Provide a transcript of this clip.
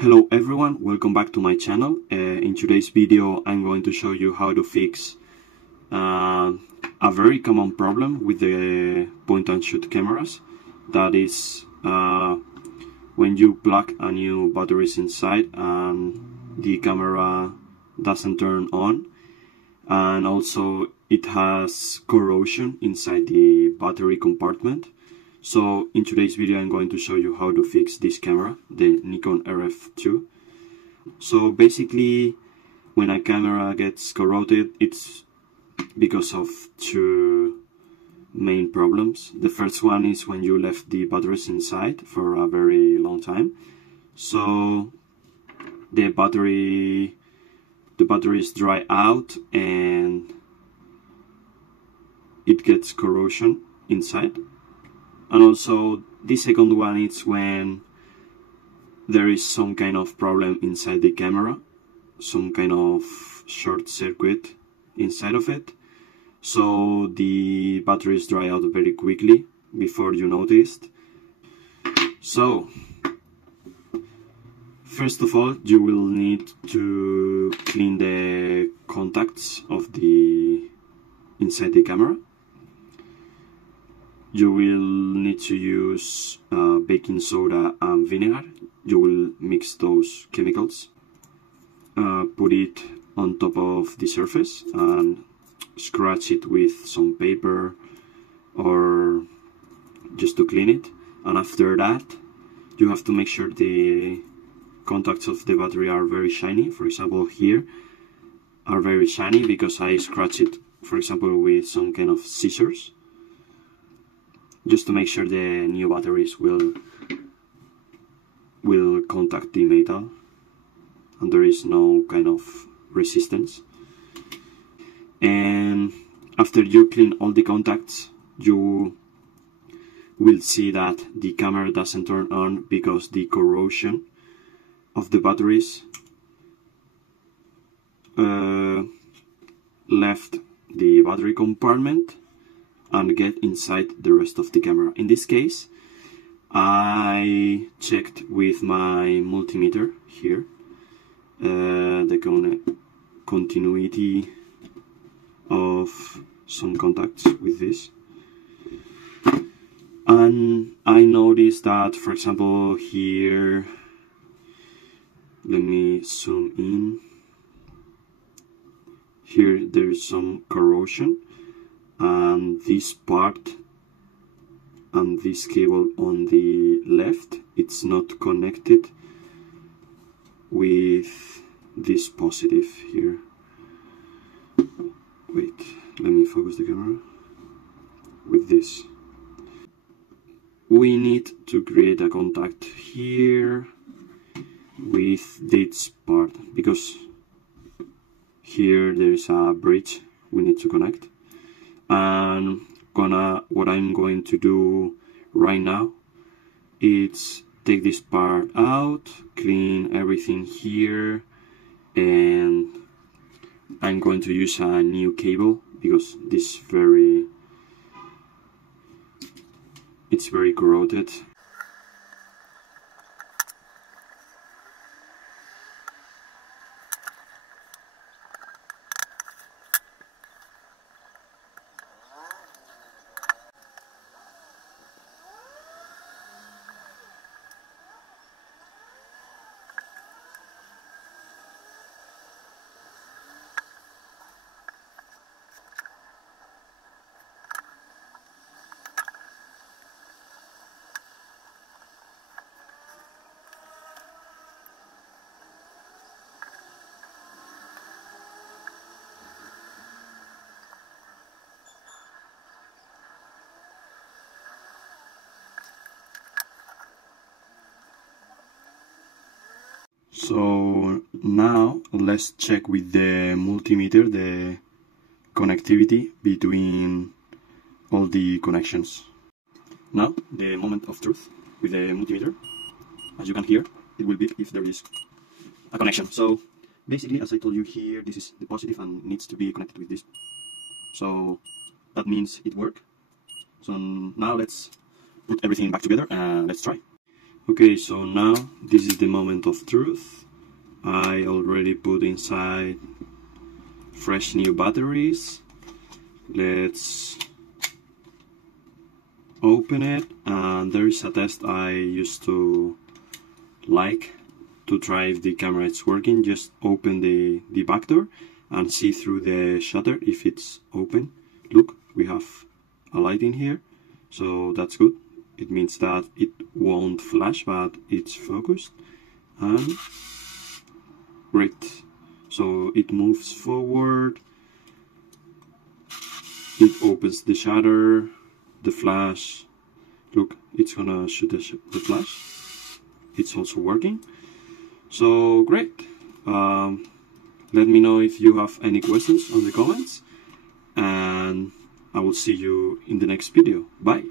Hello everyone, welcome back to my channel. In today's video I'm going to show you how to fix a very common problem with the point and shoot cameras. That is when you plug a new batteries inside and the camera doesn't turn on, and also it has corrosion inside the battery compartment. So in today's video I'm going to show you how to fix this camera, the Nikon RF2. So basically when a camera gets corroded, it's because of two main problems. The first one is when you left the batteries inside for a very long time. So the batteries dry out and it gets corrosion inside. And also the second one is when there is some kind of problem inside the camera, some kind of short circuit inside of it. So the batteries dry out very quickly before you noticed. So first of all, you will need to clean the contacts of the inside the camera. You will need to use baking soda and vinegar. You will mix those chemicals, put it on top of the surface and scratch it with some paper or just to clean it. And after that, you have to make sure the contacts of the battery are very shiny. For example, here are very shiny because I scratch it, for example, with some kind of scissors, just to make sure the new batteries will contact the metal and there is no kind of resistance. And after you clean all the contacts, you will see that the camera doesn't turn on because the corrosion of the batteries left the battery compartment and get inside the rest of the camera. In this case, I checked with my multimeter here the continuity of some contacts with this, and I noticed that, for example, here, let me zoom in, here there's some corrosion, and this part and this cable on the left, it's not connected with this positive here. Wait, let me focus the camera with this. We need to create a contact here with this part because here there's a bridge we need to connect. And what I'm going to do right now is take this part out, clean everything here, and I'm going to use a new cable because it's very corroded. So now let's check with the multimeter the connectivity between all the connections. Now the moment of truth with the multimeter. As you can hear, it will beep if there is a connection. So basically, as I told you here, this is the positive and needs to be connected with this. So that means it worked. So now let's put everything back together and let's try. Okay, so now this is the moment of truth. I already put inside fresh new batteries. Let's open it, and there is a test I used to like to try if the camera is working. Just open the back door and see through the shutter if it's open. Look, we have a light in here, so that's good. It means that it won't flash, but it's focused, and great. So it moves forward, it opens the shutter, the flash. Look, it's gonna shoot the flash. It's also working. So great. Let me know if you have any questions on the comments, and I will see you in the next video. Bye.